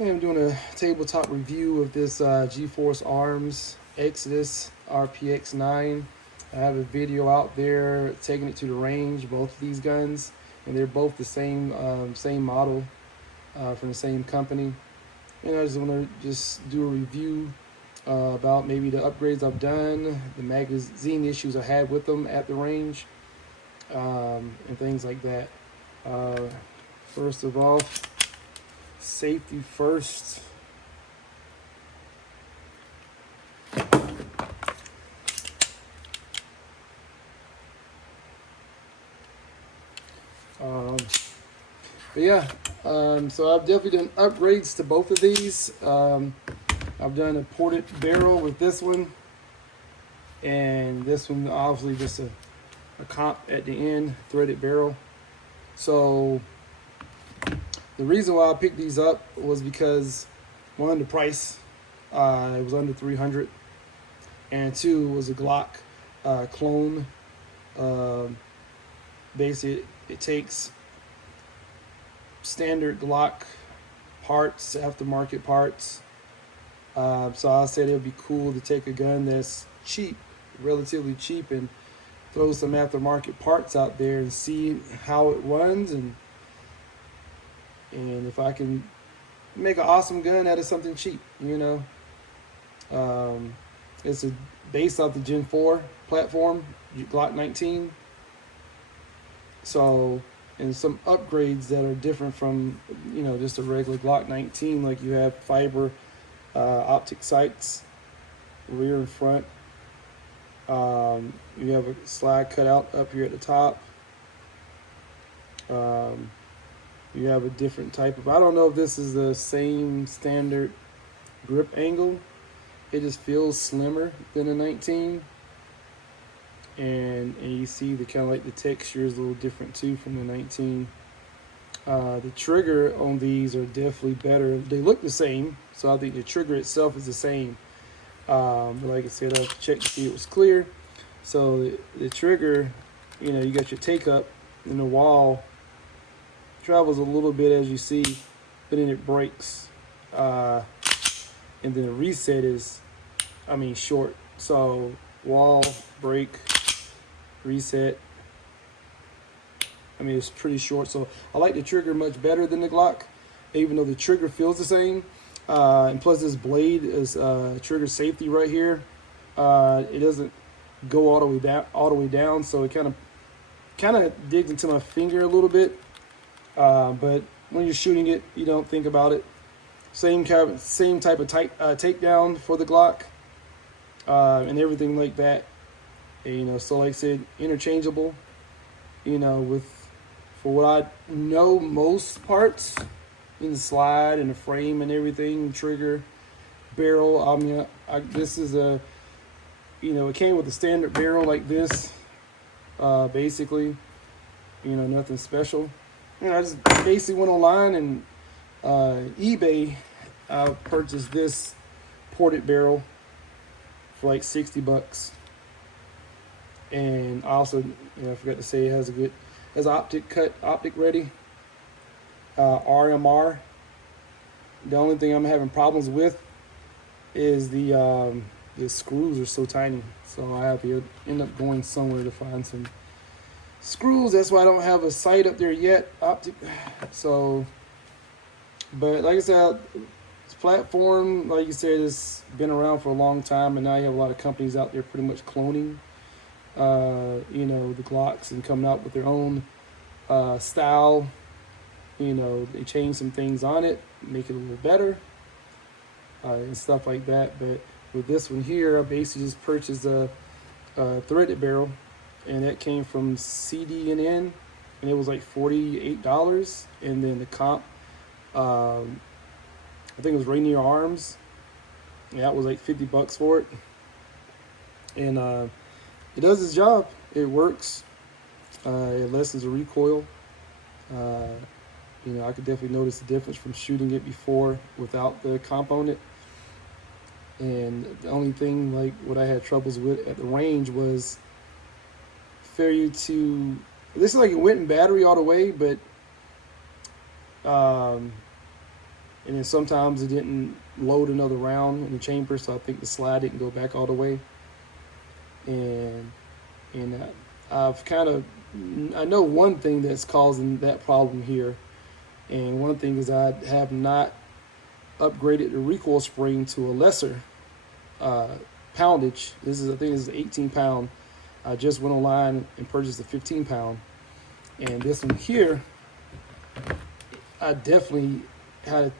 I'm doing a tabletop review of this GFORCE Arms Exodus RPX9. I have a video out there taking it to the range, both of these guns, and they're both the same model from the same company. And I just want to just do a review about maybe the upgrades I've done, the magazine issues I had with them at the range, and things like that. Uh, First of all, safety first. But yeah, so I've definitely done upgrades to both of these. I've done a ported barrel with this one, and this one obviously just a comp at the end, threaded barrel. So the reason why I picked these up was because, one, the price, it was under 300, and two, was a Glock clone. Basically, it takes standard Glock parts, aftermarket parts. So I said it would be cool to take a gun that's cheap, relatively cheap, and throw some aftermarket parts out there and see how it runs, and if I can make an awesome gun out of something cheap, It's based off the Gen 4 platform, Glock 19. So, and some upgrades that are different from, just a regular Glock 19, like you have fiber optic sights, rear and front. You have a slide cutout up here at the top. You have a different type of, I don't know if this is the same standard grip angle. It just feels slimmer than a 19. And you see the kind of like the texture is a little different too from the 19. The trigger on these are definitely better. They look the same, so I think the trigger itself is the same. But like I said, I've checked to see it was clear. So the trigger, you got your take up, and the wall travels a little bit as you see, but then it breaks. And then the reset is, short. So wall, break, reset. It's pretty short. So I like the trigger much better than the Glock, even though the trigger feels the same. And plus this blade is trigger safety right here. It doesn't go all the way down, so it kind of digs into my finger a little bit. But when you're shooting it, you don't think about it. Same type of takedown for the Glock, and everything like that. And, so like I said, interchangeable. For what I know, most parts in the slide and the frame and everything, trigger, barrel. This is it came with a standard barrel like this, basically. Nothing special. I just basically went online and eBay. I purchased this ported barrel for like $60, and I also, I forgot to say, it has optic ready, RMR. The only thing I'm having problems with is the screws are so tiny, so I have to end up going somewhere to find some screws. That's why I don't have a sight up there yet, optic. So, but like I said, this platform, like you said, has been around for a long time, and now you have a lot of companies out there pretty much cloning, the Glocks and coming out with their own style. They change some things on it, make it a little better, and stuff like that. But with this one here, I basically just purchased a threaded barrel, and that came from CD&N, and it was like $48. And then the comp, I think it was Rainier Arms, and that was like $50 for it. And it does its job. It works. It lessens the recoil. I could definitely notice the difference from shooting it before without the comp on it. And the only thing, like what I had troubles with at the range, was failure to. This is like it went in battery all the way, but and then sometimes it didn't load another round in the chamber, so I think the slide didn't go back all the way. And I know one thing that's causing that problem here, and one thing is I have not upgraded the recoil spring to a lesser poundage. I think this is 18 pound. I just went online and purchased a 15 pound, and this one here, I definitely had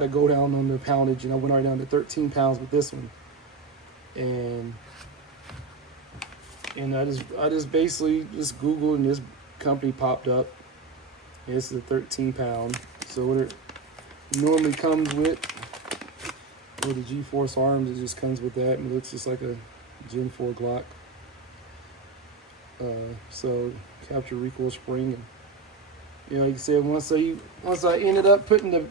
to go down on the poundage, and I went right down to 13 pounds with this one, and I just basically just Googled, and this company popped up. This is a 13 pound. So what it normally comes with the GFORCE arms, it just comes with that, and it looks just like a Gen 4 Glock. So capture recoil spring, and like I said, once I ended up putting the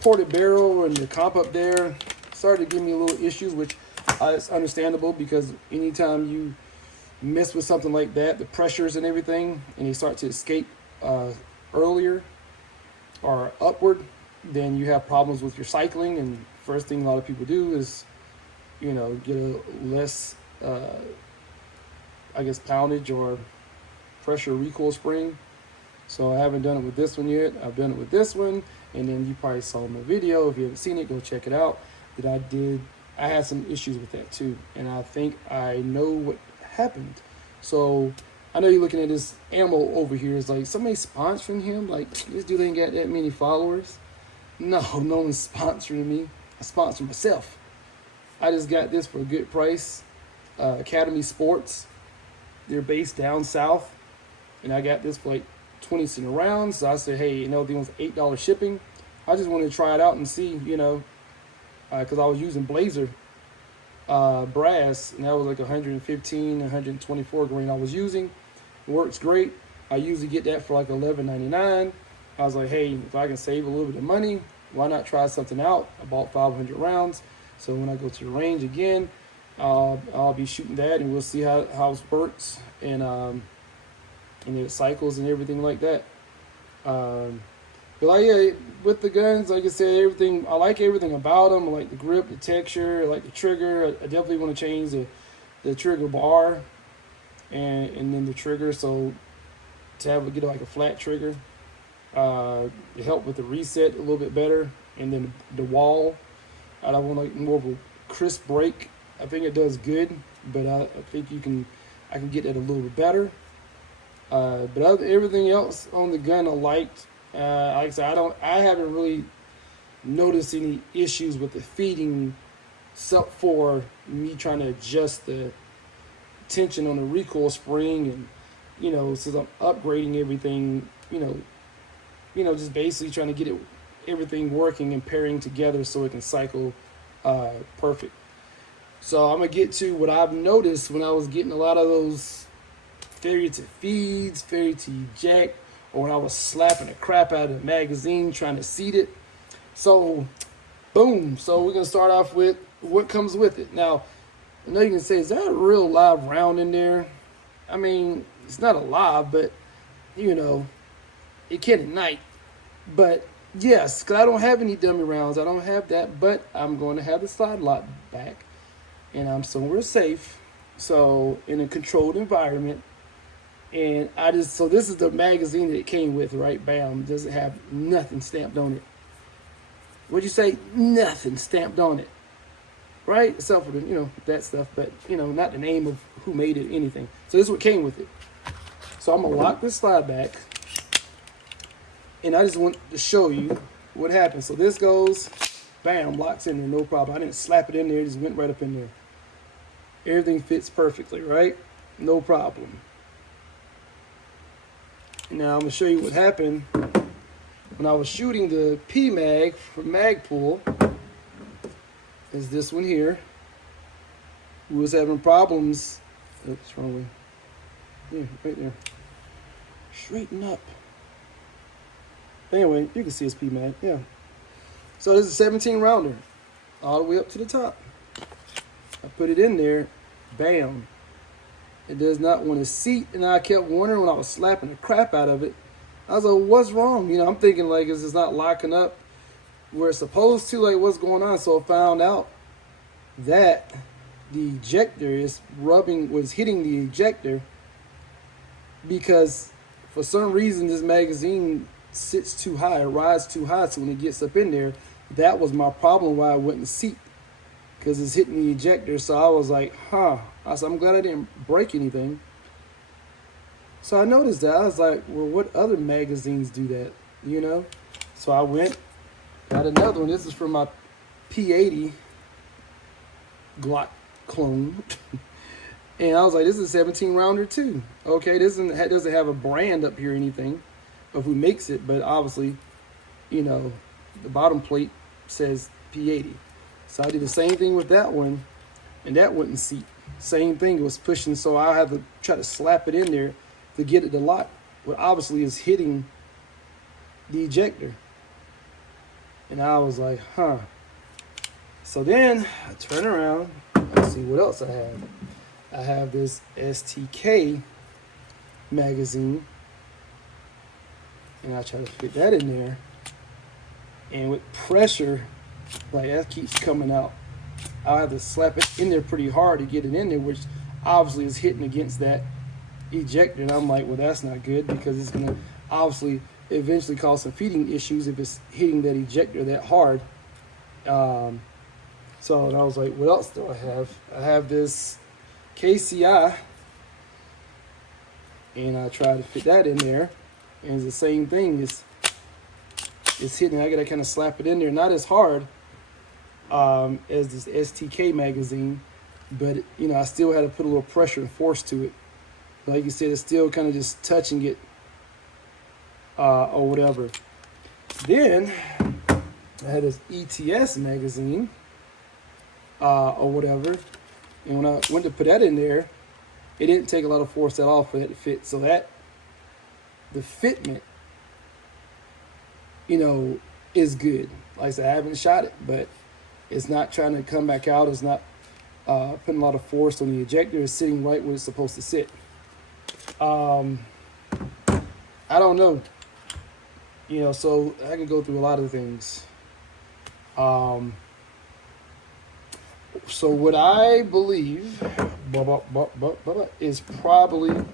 ported barrel and the comp up there, it started to give me a little issues, which is understandable, because anytime you mess with something like that, the pressures and everything, and you start to escape earlier or upward, then you have problems with your cycling. And first thing a lot of people do is, get a less, poundage or pressure recoil spring. So I haven't done it with this one yet. I've done it with this one, and then you probably saw my video. If you haven't seen it, go check it out. I had some issues with that too, and I think I know what happened. So I know you're looking at this ammo over here. It's like somebody sponsoring him. Like, this dude ain't got that many followers. No one's sponsoring me. I sponsor myself. I just got this for a good price. Academy Sports. They're based down south, and I got this for like 20 cents a round. So I said, hey, they was $8 shipping. I just wanted to try it out and see, because I was using Blazer brass, and that was like 115, 124 grain I was using. It works great. I usually get that for like $11.99. I was like, hey, if I can save a little bit of money, why not try something out? I bought 500 rounds, so when I go to the range again, I'll be shooting that, and we'll see how it works, and it cycles and everything like that. But with the guns, like I said, I like everything about them. I like the grip, the texture, I like the trigger. I definitely want to change the trigger bar and then the trigger, so to get like a flat trigger, to help with the reset a little bit better, and then the wall. I don't want like more of a crisp break. I think it does good, but I think I can get it a little bit better. But everything else on the gun I liked. Like I said, I haven't really noticed any issues with the feeding, except for me trying to adjust the tension on the recoil spring, and since I'm upgrading everything, just basically trying to get everything working and pairing together so it can cycle perfect. So I'm gonna get to what I've noticed when I was getting a lot of those failure to feeds, failure to eject, or when I was slapping the crap out of the magazine trying to seat it. So, boom. So we're going to start off with what comes with it. Now, I know you can say, is that a real live round in there? I mean, it's not a live, but, it can ignite. But, yes, because I don't have any dummy rounds. I don't have that, but I'm going to have the slide lock back. And I'm somewhere safe. So, in a controlled environment. And so this is the magazine that it came with, right? Bam. Doesn't have nothing stamped on it. What'd you say? Nothing stamped on it. Right? Except for that stuff, but, not the name of who made it, anything. So this is what came with it. So I'm going to lock this slide back. And I just want to show you what happens. So this goes, bam, locks in there, no problem. I didn't slap it in there, it just went right up in there. Everything fits perfectly, right? No problem. Now I'm going to show you what happened when I was shooting the P-Mag from Magpool. Is this one here. We was having problems. Oops, wrong way. Yeah, right there. Straighten up. Anyway, you can see it's P-Mag, yeah. So this is a 17 rounder, all the way up to the top. I put it in there, bam. It does not want to seat, and I kept wondering when I was slapping the crap out of it. I was like, what's wrong? I'm thinking like, is this not locking up where it's supposed to, like what's going on. So I found out that the ejector was hitting the ejector because for some reason this magazine sits too high, it rides too high, so when it gets up in there, that was my problem why I wouldn't seat, because it's hitting the ejector. So I was like, I said, I'm glad I didn't break anything. So I noticed that. I was like, well, what other magazines do that, you know? So I went, got another one. This is from my P80 Glock clone. And I was like, this is a 17 rounder too. Okay, this doesn't have a brand up here or anything of who makes it, but obviously, you know, the bottom plate says P80. So I did the same thing with that one, and that wouldn't seat. Same thing, it was pushing, so I had to try to slap it in there to get it to lock. What obviously is hitting the ejector. And I was like, So then I turn around, let's see what else I have. I have this STK magazine, and I try to fit that in there, and with pressure, like that keeps coming out. I'll have to slap it in there pretty hard to get it in there, which obviously is hitting against that ejector, and I'm like, well, that's not good, because it's gonna obviously eventually cause some feeding issues if it's hitting that ejector that hard. So I was like, what else do I have? I have this KCI, and I try to fit that in there, and it's the same thing. It's hitting. I gotta kind of slap it in there, not as hard as this STK magazine, but you know, I still had to put a little pressure and force to it. Like you said, it's still kind of just touching it or whatever. Then I had this ETS magazine or whatever, and when I went to put that in there, it didn't take a lot of force at all for that to fit. So that the fitment, you know, is good. Like I said, I haven't shot it, but it's not trying to come back out. It's not putting a lot of force on the ejector. It's sitting right where it's supposed to sit. I don't know. You know, so I can go through a lot of things. So what I believe is probably,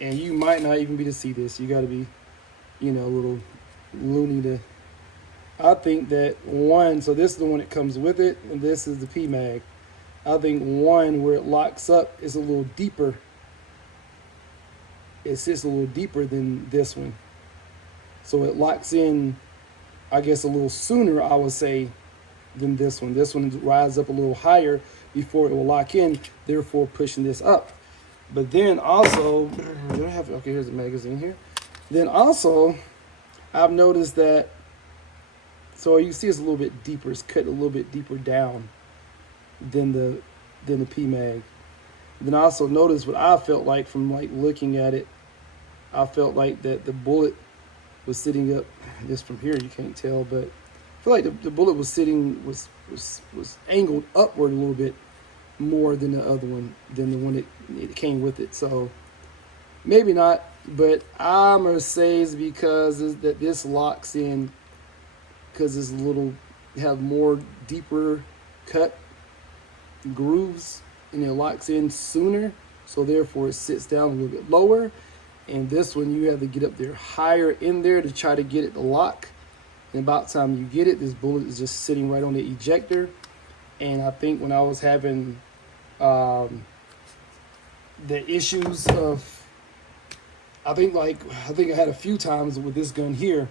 and you might not even be to see this. You got to be, you know, a little loony to. I think that one, so this is the one that comes with it, and this is the PMag. I think one where it locks up is a little deeper. It sits a little deeper than this one. So it locks in, I guess, a little sooner, I would say, than this one. This one rises up a little higher before it will lock in, therefore pushing this up. But then also, okay, here's the magazine here. Then also, I've noticed that, so you see it's a little bit deeper. It's cut a little bit deeper down than the PMag. Then I also noticed what I felt like from like looking at it. I felt like that the bullet was sitting up. Just from here you can't tell, but I feel like the bullet was sitting was angled upward a little bit more than the other one, than the one that came with it. So maybe not, but I'm gonna say it's because that this locks in, because it's a little have more deeper cut grooves, and it locks in sooner, so therefore it sits down a little bit lower. And this one, you have to get up there higher in there to try to get it to lock. And about the time you get it, this bullet is just sitting right on the ejector. And I think when I was having the issues of, I think I had a few times with this gun here,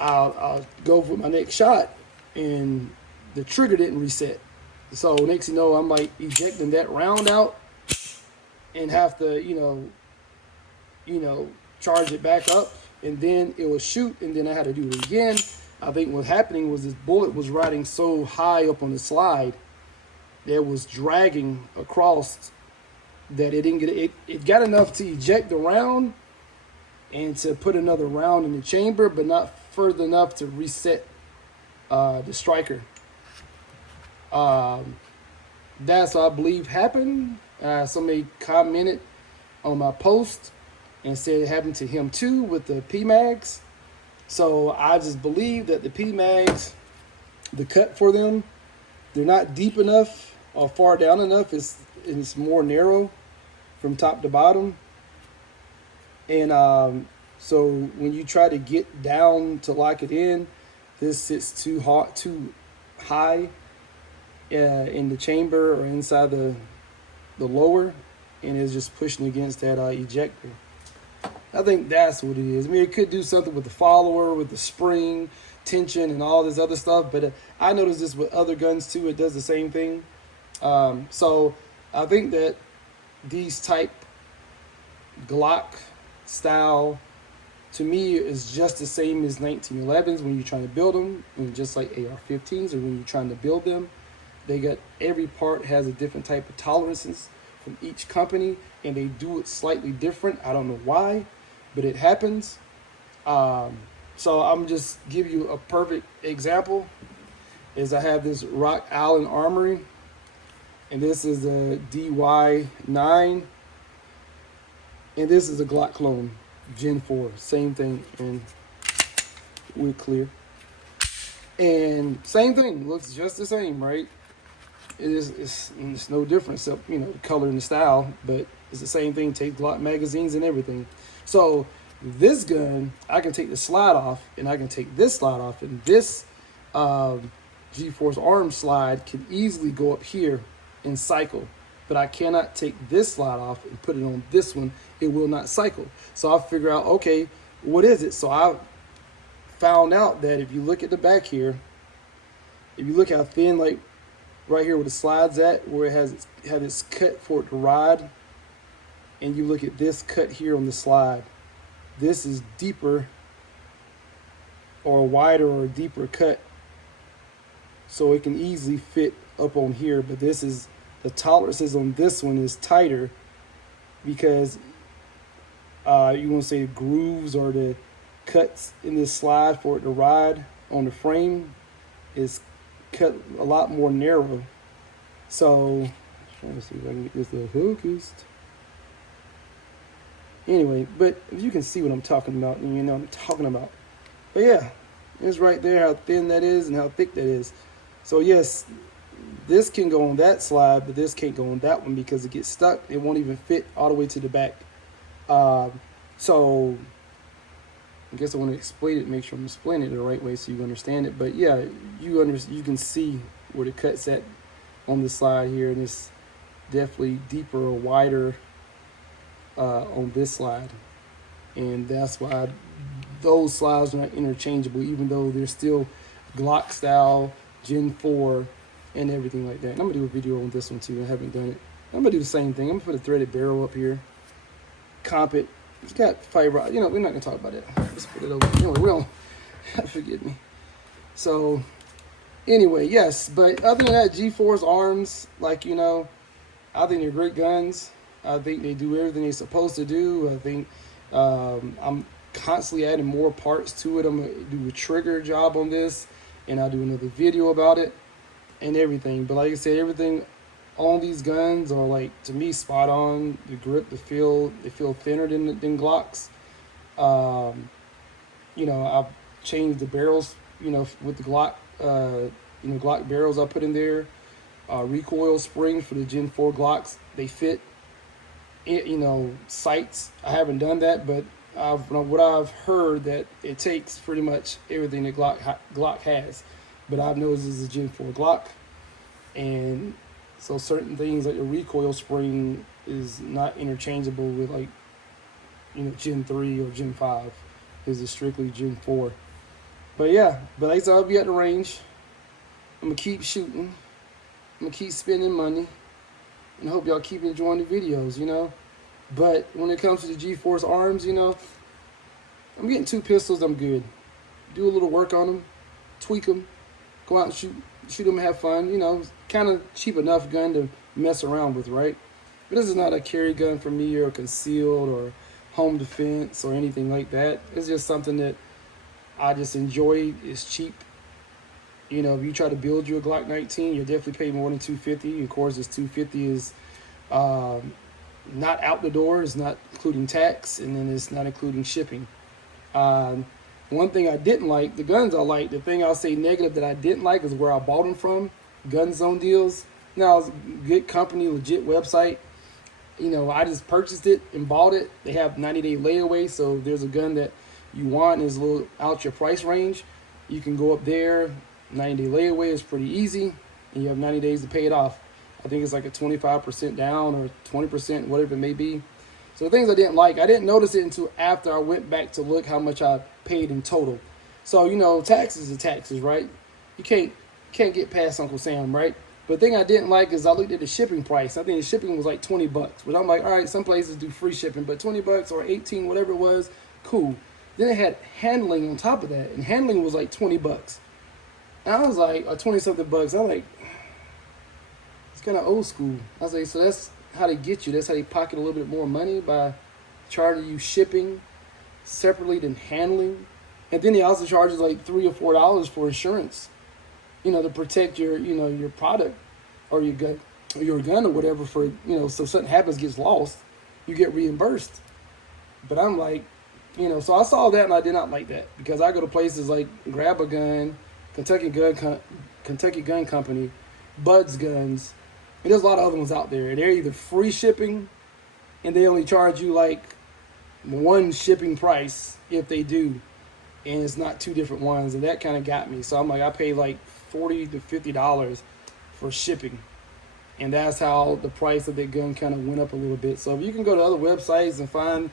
I'll go for my next shot and the trigger didn't reset. So next you know, I'm like ejecting that round out and have to, you know, charge it back up, and then it would shoot, and then I had to do it again. I think what's happening was this bullet was riding so high up on the slide that it was dragging across that it didn't get it. It got enough to eject the round and to put another round in the chamber, but not further enough to reset the striker. That's what I believe happened. Somebody commented on my post and said it happened to him too with the PMags. So I just believe that the P-Mags, the cut for them, they're not deep enough or far down enough. It's more narrow from top to bottom. And so when you try to get down to lock it in, this sits too high in the chamber or inside the lower, and is just pushing against that ejector. I think that's what it is. I mean, it could do something with the follower, with the spring tension and all this other stuff, but I noticed this with other guns too. It does the same thing. So I think that these type Glock style, to me, is just the same as 1911s when you're trying to build them, and just like AR-15s, or when you're trying to build them. They got, every part has a different type of tolerances from each company, and they do it slightly different. I don't know why, but it happens. So I'm just give you a perfect example. Is I have this Rock Allen Armory, and this is a DY9, and this is a Glock clone, Gen 4, same thing, and we're clear. And same thing, looks just the same, right? It's no different except, you know, the color and the style, but it's the same thing. Take Glock magazines and everything. So this gun, I can take the slide off, and I can take this slide off, and this GFORCE arm slide can easily go up here and cycle. But I cannot take this slide off and put it on this one. It will not cycle. So I'll figure out, okay, what is it? So I found out that if you look at the back here, if you look how thin, like right here where the slide's at, where it has its cut for it to ride, and you look at this cut here on the slide, this is deeper or wider or a deeper cut, so it can easily fit up on here. But this is, the tolerances on this one is tighter because you want to say the grooves or the cuts in this slide for it to ride on the frame is cut a lot more narrow. So I'm trying to see if I can get this little focused. Anyway, but if you can see what I'm talking about, and you know what I'm talking about. But yeah, it's right there how thin that is and how thick that is. So yes, this can go on that slide, but this can't go on that one because it gets stuck. It won't even fit all the way to the back. So I guess I want to explain it, make sure I'm explaining it the right way so you understand it. But yeah, you can see where the cut's at on the slide here, and it's definitely deeper or wider on this slide. And that's why those slides are not interchangeable, even though they're still Glock style, Gen 4, and everything like that. And I'm gonna do a video on this one too. I haven't done it. I'm gonna do the same thing. I'm gonna put a threaded barrel up here, comp it. It's got fiber. You know, we're not gonna talk about it. Let's put it over. Anyway, we don't. Forgive me. So, anyway, yes. But other than that, GFORCE arms, like, you know, I think they're great guns. I think they do everything they're supposed to do. I think I'm constantly adding more parts to it. I'm gonna do a trigger job on this, and I'll do another video about it and everything. But like I said, everything on these guns are, like, to me, spot on. The grip, they feel thinner than Glocks. You know, I've changed the barrels, you know, with the Glock, you know, Glock barrels I put in there. Recoil springs for the Gen 4 Glocks, they fit, you know, sights. I haven't done that, but what I've heard that it takes pretty much everything that Glock has. But I've noticed this is a Gen 4 Glock, and so certain things like the recoil spring is not interchangeable with, like, you know, Gen 3 or Gen 5. This is strictly Gen 4. But yeah, but like I said, I'll be at the range. I'm gonna keep shooting. I'm gonna keep spending money, and I hope y'all keep enjoying the videos, you know. But when it comes to the GFORCE arms, you know, I'm getting 2 pistols. I'm good. Do a little work on them, tweak them, go out and shoot them and have fun. You know, kind of cheap enough gun to mess around with, right? But this is not a carry gun for me, or concealed, or home defense, or anything like that. It's just something that I just enjoy. It's cheap. You know, if you try to build you a Glock 19, you'll definitely pay more than $250. Of course, this $250 is not out the door. It's not including tax, and then it's not including shipping. One thing I didn't like, the guns I like, the thing I'll say negative that I didn't like is where I bought them from, Gun Zone Deals. Now, it's a good company, legit website. You know, I just purchased it and bought it. They have 90-day layaway, so if there's a gun that you want and is a little out your price range, you can go up there. 90-day layaway is pretty easy, and you have 90 days to pay it off. I think it's like a 25% down or 20%, whatever it may be. So the things I didn't like, I didn't notice it until after I went back to look how much I paid in total. So, you know, taxes are taxes, right? You can't get past Uncle Sam, right? But the thing I didn't like is I looked at the shipping price. I think the shipping was like $20, which I'm like, all right, some places do free shipping, but $20 or 18, whatever it was, cool. Then it had handling on top of that, and handling was like $20. And I was like, or 20 something bucks. I was like, it's kind of old school. I was like, so that's how they get you. That's how they pocket a little bit more money, by charging you shipping separately than handling. And then they also charge you like $3 or $4 for insurance, you know, to protect your, you know, your product or your gun or whatever, for, you know, so something happens, gets lost, you get reimbursed. But I'm like, you know, so I saw that and I did not like that, because I go to places like Grab a Gun, Kentucky Gun Company, Bud's Guns, and there's a lot of other ones out there. They're either free shipping, and they only charge you like one shipping price if they do, and it's not two different ones, and that kind of got me. So I'm like, I paid like $40 to $50 for shipping, and that's how the price of that gun kind of went up a little bit. So if you can go to other websites and find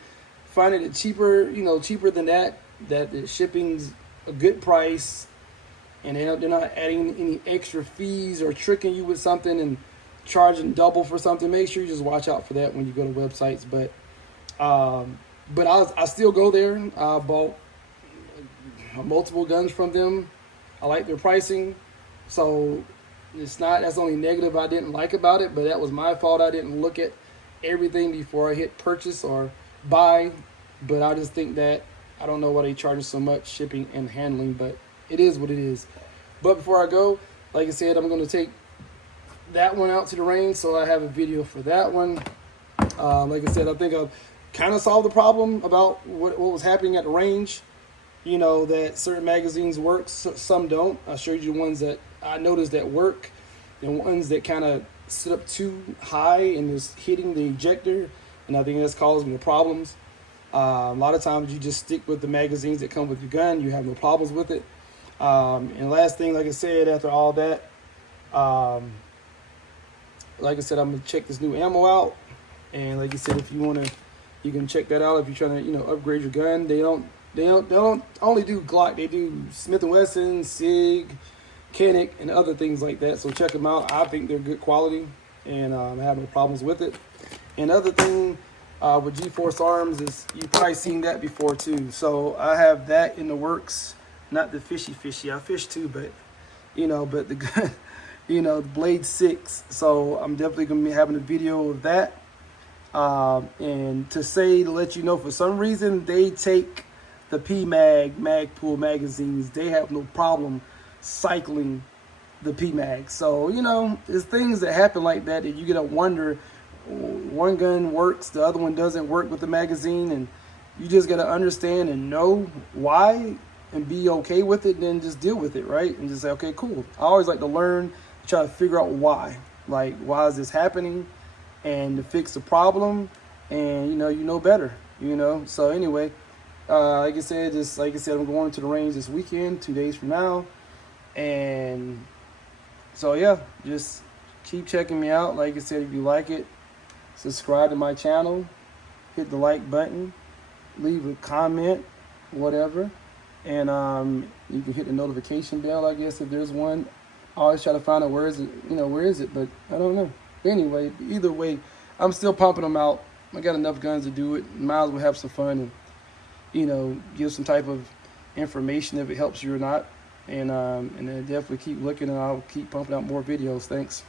it cheaper, you know, cheaper than that the shipping's a good price, and they're not adding any extra fees or tricking you with something and charging double for something, make sure you just watch out for that when you go to websites. But I still go there. I bought multiple guns from them. I like their pricing, so that's the only negative I didn't like about it. But that was my fault. I didn't look at everything before I hit purchase or buy. But I just think that I don't know why they charge so much shipping and handling, but it is what it is. But before I go, like I said, I'm going to take that one out to the range, so I have a video for that one. Like I said, I think I've kind of solved the problem about what was happening at the range. You know, that certain magazines work, some don't. I showed you the ones that I noticed that work, and ones that kind of sit up too high and is hitting the ejector, and I think that's causing the problems. A lot of times you just stick with the magazines that come with your gun, you have no problems with it. And last thing, like I said, after all that, like I said, I'm gonna check this new ammo out, and like I said, if you wanna, you can check that out if you're trying to, you know, upgrade your gun. They don't only do Glock, they do Smith & Wesson, SIG, Kennick, and other things like that. So check them out. I think they're good quality, and I have no problems with it. And other thing with GFORCE arms is, you've probably seen that before too. So I have that in the works. Not the fishy. I fish too, but you know, but the gun, you know, the Blade 6. So I'm definitely gonna be having a video of that. And to let you know, for some reason they take the Magpool magazines. They have no problem cycling the PMag. So, you know, there's things that happen like that you get to wonder. One gun works, the other one doesn't work with the magazine, and you just got to understand and know why and be okay with it, then just deal with it, right? And just say, okay, cool. I always like to learn, try to figure out why. Like, why is this happening? And to fix the problem, and you know better, you know. So anyway, like I said, I'm going to the range this weekend, 2 days from now. And so yeah, just keep checking me out. Like I said, if you like it, subscribe to my channel, hit the like button, leave a comment, whatever. And you can hit the notification bell, I guess, if there's one. I always try to find out where is it, but I don't know. Anyway, either way, I'm still pumping them out. I got enough guns to do it. Might as well have some fun and, you know, give some type of information if it helps you or not. And then definitely keep looking, and I'll keep pumping out more videos. Thanks.